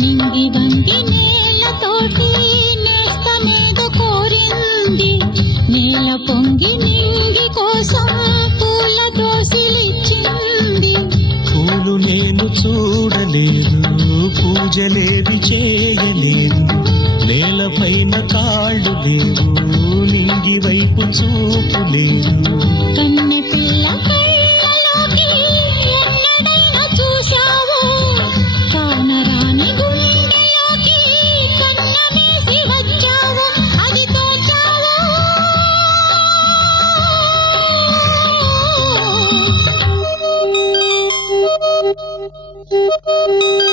నింగి వంగి నేలతోటి నేస్తమేదో కోరింది నేల పొంగి నింగి కోసం పూల దోసిలిచ్చింది. పూలు నేను చూడలేను పూజలేవి చేయలేను నేలపైన కాళ్ళు లేవు నింగి వైపు చూపు లేదు. Thank you.